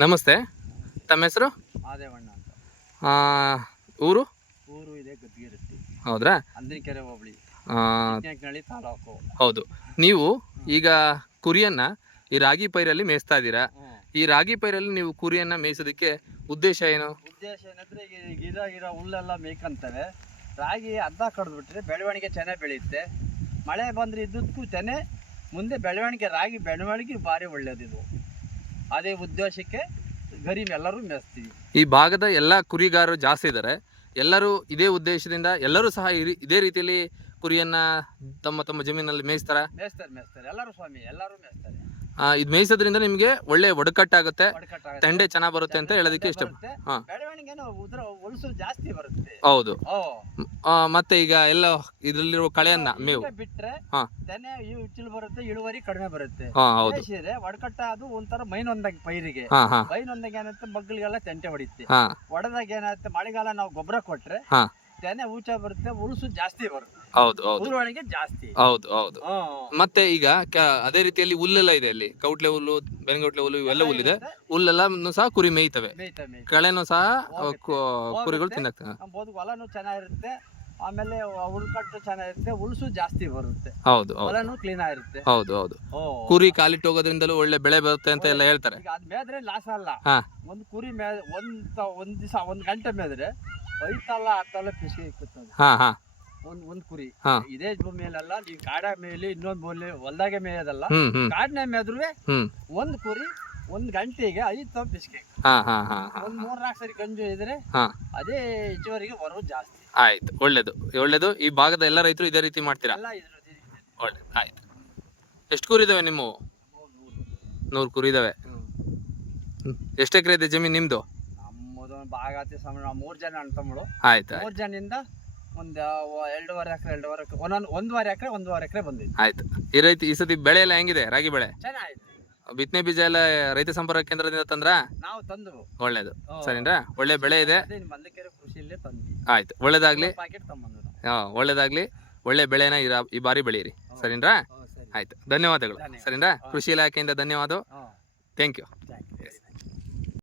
ನಮಸ್ತೆ. ತಮ್ಮ ಹೆಸರು? ಮಾದೇವಣ್ಣ ಅಂತ. ಊರು? ಊರು ಇದೆ ಗದ್ಗಿರಟ್ಟಿ ಹೌದ್ರಾ? ಹೋಬಳಿ. ಚಿಕ್ಕನಹಳ್ಳಿ ತಾಲೂಕು. ಹೌದು. ನೀವು ಈಗ ಕುರಿಯನ್ನ ಈ ರಾಗಿ ಪೈರಲ್ಲಿ ಮೇಯಿಸ್ತಾ ಇದ್ದೀರಾ? ಈ ರಾಗಿ ಪೈರಲ್ಲಿ ನೀವು ಕುರಿಯನ್ನ ಮೇಯಿಸೋದಕ್ಕೆ ಉದ್ದೇಶ ಏನು? ಉದ್ದೇಶ ಏನಂದ್ರೆ ಈಗ ಗಿಡ ಗಿಡ ಹುಲ್ಲೆಲ್ಲ ಮೇಯ್ಕಂತವೆ. ರಾಗಿ ಅರ್ಧ ಕಡ್ದ್ಬಿಟ್ರೆ ಬೆಳವಣಿಗೆ ಚೆನ್ನಾಗಿ ಬೆಳೆಯುತ್ತೆ. ಮಳೆ ಬಂದ್ರೆ ಇದ್ದಕ್ಕೂ ಚೆನ್ನಾಗಿ ಮುಂದೆ ಬೆಳವಣಿಗೆ ರಾಗಿ ಬೆಳವಣಿಗೆ ಭಾರಿ ಒಳ್ಳೇದಿದು. ಅದೇ ಉದ್ದೇಶಕ್ಕೆ ಗರಿನ ಎಲ್ಲರೂ ಮೇಯಿಸ್ತೀವಿ. ಈ ಭಾಗದ ಎಲ್ಲ ಕುರಿಗಾರರು ಜಾಸ್ತಿ ಇದ್ದಾರೆ ಎಲ್ಲರೂ ಇದೇ ಉದ್ದೇಶದಿಂದ ಎಲ್ಲರೂ ಸಹ ಈ ರೀ- ಇದೇ ರೀತಿಯಲ್ಲಿ ಕುರಿಯನ್ನ ತಮ್ಮ ತಮ್ಮ ಜಮೀನಲ್ಲಿ ಮೇಯಿಸ್ತಾರೆ? ಮೇಯಿಸ್ತಾರೆ ಮೇಯಿಸ್ತಾರೆ. ಎಲ್ಲರೂ ಸ್ವಾಮಿ ಎಲ್ಲರೂ ಮೇಯಿಸ್ತಾರೆ. ಇದು ಮೇಯಿಸೋದ್ರಿಂದ ನಿಮಗೆ ಒಳ್ಳೆ ಒಡಕಟ್ಟಾಗುತ್ತೆ. ತಂಡೆ ಚೆನ್ನಾಗ್ ಬರುತ್ತೆ ಅಂತ ಹೇಳೋದಕ್ಕೆ ಇಷ್ಟ ಹೌದು. ಆ, ಮತ್ತೆ ಈಗ ಎಲ್ಲ ಇದ್ರಲ್ಲಿರುವ ಕಳೆಯನ್ನ ಮೇವು. ಬಿಟ್ರೆ ಬರುತ್ತೆ ಇಳುವರಿ ಕಡಿಮೆ ಬರುತ್ತೆ. ಒಡಕಟ್ಟ ಅದು ಒಂಥರ ಮೈನ್ ಒಂದಾಗ ಪೈರಿಗೆ. ಮೈನೊಂದಾಗ ಏನಂತ ಮಗ್ಗಳಿಗೆಲ್ಲ ತಂಟೆ ಹೊಡಿತಿ ಒಡದಾಗ ಒಡೆದಾಗ ಏನಾಗುತ್ತೆ ಮಳೆಗಾಲ ನಾವು ಗೊಬ್ಬರ ಕೊಟ್ರೆ ತೆನೆ ಊಚ ಬರುತ್ತೆ ಉಳುಸು ಜಾಸ್ತಿ ಬರುತ್ತೆ. ಹೌದು ಹೌದು. ಉರುವಣಿಗೆ ಜಾಸ್ತಿ. ಹೌದು ಹೌದು. ಹ್ಮ್. ಮತ್ತೆ ಈಗ ಕ- ಅದೇ ರೀತಿಯಲ್ಲಿ ಹುಲ್ಲೆಲ್ಲ ಇದೆ ಅಲ್ಲಿ. ಕೌಟ್ಲೆ ಹುಲ್ಲು ಬೆಂಗೌಟ್ಲೆ ಹುಲ್ಲು ಇವೆಲ್ಲ ಹುಲ್ಲಿದೆ. ಇದೆ ಹುಲ್ಲೆಲ್ಲ ಸಹ ಕುರಿ ಮೇಯ್ತವೆ. ಮೇಯ್ತಾ ಮೇಯ್ತಾ. ಕಳೆನೂ ಸಹ. ಕು- ಕುರಿಗಳು. ತಿನ್ನಕ್ತವೆ ನಮ್ಮ ಬದುಕು ಹೊಲನೂ ಚೆನ್ನಾಗಿರುತ್ತೆ. ಆಮೇಲೆ ಉಳ್ಕಟ್ಟು ಚೆನ್ನಾಗಿರುತ್ತೆ. ಉಳುಸು ಜಾಸ್ತಿ ಬರುತ್ತೆ. ಹೌದು ಹೊಲನು ಹೊಲನೂ ಕ್ಲೀನ್ ಆಗಿರುತ್ತೆ. ಹೌದು ಹೌದು. ಓ. ಕುರಿ ಕಾಲಿಟ್ಟು ಹೋಗೋದ್ರಿಂದಲೂ ಒಳ್ಳೆ ಬೆಳೆ ಬರುತ್ತೆ ಅಂತ ಎಲ್ಲ ಹೇಳ್ತಾರೆ. ಈಗ ಅದ್ ಮೇದ್ರೆ ಲಾಸ್ ಅಲ್ಲ. ಹಾ. ಒಂದು ಕುರಿ ಮೇ ಒಂದ್ ತ- ಒಂದ್ ದಿವಸ ಒಂದ್ ಗಂಟೆ ಮೇದ್ರೆ ಐತಲ್ಲ ಅತ್ತಲ್ಲ ಪಿಸಿಗೆ ಇಕ್ಕುತ್ತದೆ ಹಾ ಹಾ. ಒಂದ್ ಒಂದ್ ಕುರಿ. ಹಾ. ಇದೇ ಮೇಲಲ್ಲ ಈ ಕಾಡ ಮೇಲೆ ಇನ್ನೊಂದ್ ಮೂಲೆ ಹೊಲ್ದಾಗೆ ಮೇಯೋದಲ್ಲ ಹ್ಮ್ ಹ್ಮ್. ಕಾಡಿನ ಮೇದ್ರುವೆ ಹ್ಮ್. ಒಂದ್ ಕುರಿ ಒಂದ್ ಗಂಟೆಗೆ ಐದು ತಾವು ಪಿಸಿಗೆ ಹಾ ಹಾ ಹಾ ಹಾ. ಒಂದ್ ಮೂರ್ ನಾಲ್ಕು ಸರಿ ಗಂಜು ಇದ್ರೆ ಹಾ. ಅದೇ ಹೆಚ್ಚುವರಿಗೆ ಬರೋದು ಜಾಸ್ತಿ. ಆಯ್ತು ಒಳ್ಳೇದು ಒಳ್ಳೇದು. ಈ ಭಾಗದ ಎಲ್ಲ ರೈತರು ಇದೇ ರೀತಿ ಮಾಡ್ತೀರಾ? ಎಲ್ಲ ಇದ್ರ ಒಳ್ಳೇದು ಆಯ್ತು. ಎಷ್ಟು ಕುರಿ ಇದಾವೆ ನಿಮ್ಮವು? ನೂರು ಕುರಿ ಇದಾವೆ. ಎಷ್ಟು ಎಕರೆ ಇದೆ ಜಮೀನ್ ನಿಮ್ದು? ನಮ್ಮದು ಭಾಗ ಆತಿ ಸಮ ನಾವು ಮೂರ್ ಜನ ಅಣ್ಣ ತಮ್ಮಳು. ಆಯ್ತು ಮೂರು ಜನಿಂದ ಒಂದ್ ಎರಡೂವರೆ ಎಕರೆ ಎರಡೂವರೆ ಒಂದೊಂದು ಒಂದೂವರೆ ಎಕರೆ ಒಂದೂವರೆ ಎಕರೆ ಬಂದಿದೆ. ಆಯ್ತು. ಈ ರೈತ ಈ ಸತಿ ಬೆಳೆ ಎಲ್ಲ ಹೆಂಗಿದೆ? ರಾಗಿ ಬೆಳೆ? ಚೆನ್ನಾಗಿತ್ತು ಬಿತ್ತನೆ ಬೀಜ ಎಲ್ಲ ರೈತ ಸಂಪರ್ಕ ಕೇಂದ್ರದಿಂದ ತಂದ್ರ? ನಾವು ತಂದು ಒಳ್ಳೇದು. ಸರಿನಾ? ಒಳ್ಳೆ ಬೆಳೆ ಇದೆ. ಅದೇ ಮಲ್ಲಕೆರೆ ಕೃಷಿಯಲ್ಲೇ ತಂದ್ವಿ. ಆಯ್ತು. ಒಳ್ಳೇದಾಗ್ಲಿ. ಪ್ಯಾಕೆಟ್ ತಗೊಂಬಂದು ನಾವು. ಹಾ ಒಳ್ಳೇದಾಗ್ಲಿ. ಒಳ್ಳೆ ಬೆಳೆನ ಈ ರಾ- ಈ ಬಾರಿ ಬೆಳೀರಿ. ಸರಿನ್ರಾ ಹ್ಞೂ ಸರಿ. ಆಯ್ತು. ಧನ್ಯವಾದಗಳು. ಧನ್ಯವಾದ. ಸರಿನಾ? ಕೃಷಿ ಇಲಾಖೆಯಿಂದ ಧನ್ಯವಾದ ಹಾಂ. Thank you thank you